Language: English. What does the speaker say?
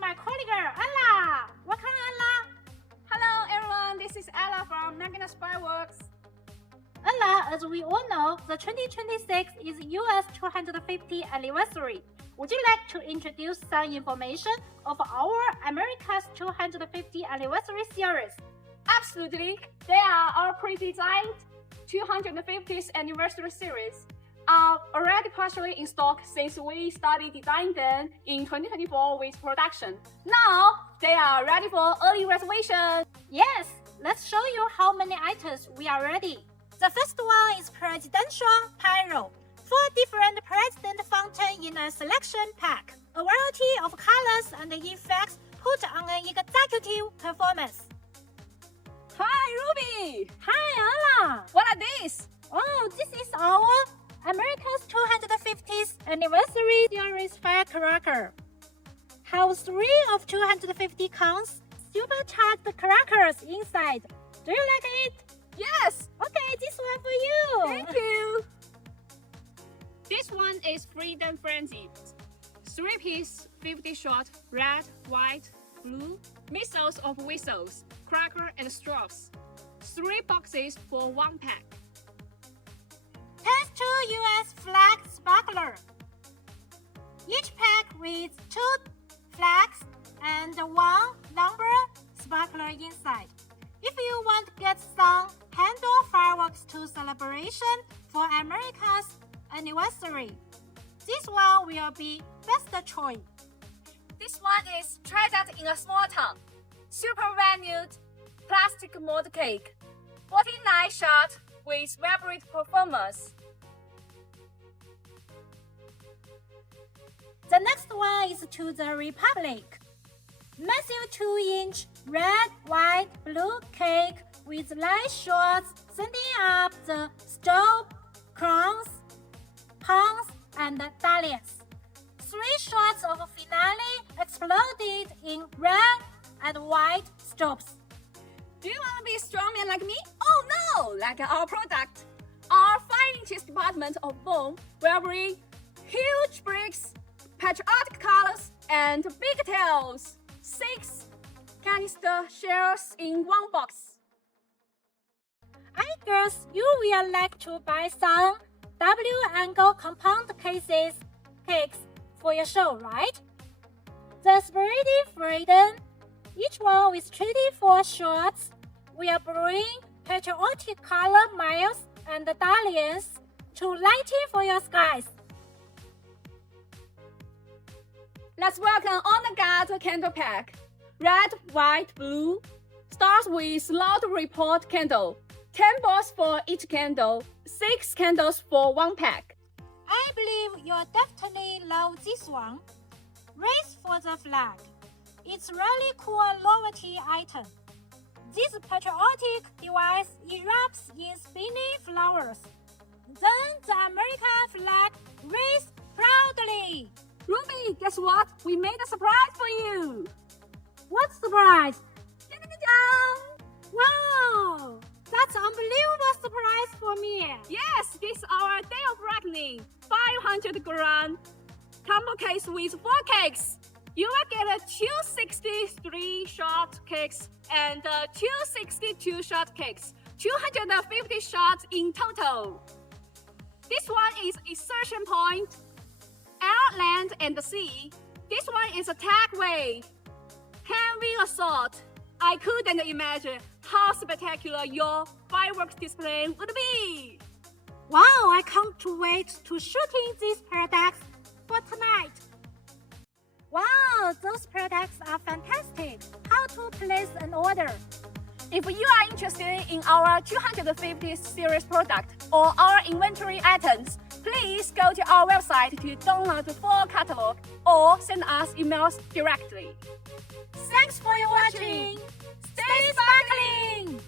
my colleague, Ella. Welcome, Ella. Hello, everyone. This is Ella from Magnus Fireworks. Ella, as we all know, the 2026 is US 250th anniversary. Would you like to introduce some information of our America's 250th anniversary series? Absolutely. They are our pre-designed 250th anniversary series. Are already partially in stock since we started designing them in 2024 with production. Now, they are ready for early reservation. Yes, let's show you how many items we are ready. The first one is Presidential Pyro. 4 different president fountain in a selection pack. A variety of colors and effects put on an executive performance. Hi, Ruby. Hi, Ella. What are these? Oh, this is our America's 250th anniversary series firecracker. Have 3 of 250 counts, supercharged crackers inside. Do you like it? Yes. Okay, this one for you. Thank you. This one is Freedom Frenzy. 3-piece, 50-shot, red, white, blue, missiles of whistles, cracker and straws. 3 boxes for 1 pack. Test 2 US flag sparkler. Each pack with 2 flags and 1 number sparkler inside. If you want to get some handle fireworks to celebration for America's anniversary, this one will be best choice. This one is Try That in a Small Town. Super valued plastic mold cake. 49 shot with vibrant performance. The next one is To the Republic. Massive 2-inch red, white, blue cake with light shots sending up the stove, crowns, palms, and dahlias. 3 shots of finale exploded in red and white stops. Do you want to be a strongman like me? Oh no! Like our product. Our 5-inch department of foam will bring huge bricks, patriotic colors, and big tails. 6 canister shells in 1 box. I guess you will like to buy some W-angle compound cakes for your show, right? The Spready Freedom, each one with 24 shots, will bring patriotic color miles and dahlias to lighting for your skies. Let's welcome On the Guard candle pack. Red, white, blue. Starts with loud report candle. 10 balls for each candle. 6 candles for 1 pack. I believe you'll definitely love this one. Race for the flag. It's really cool novelty item. This patriotic device erupts in spinning flowers. Then the American flag raised proudly. Ruby, guess what? We made a surprise for you. What surprise? Da-da-da-da! Wow! That's an unbelievable surprise for me. Yes, this is our day of reckoning. 500-gram combo case with 4 cakes. You will get a 263 shot cakes and 262 shot cakes. 250 shots in total. This one is insertion point, air, land, and the sea. This one is attack wave, heavy assault. I couldn't imagine how spectacular your fireworks display would be. Wow, I can't wait to shooting these products for tonight. Wow, those products are fantastic. How to place an order? If you are interested in our 250 series product or our inventory items, please go to our website to download the full catalog or send us emails directly. Thanks for watching. Stay sparkling!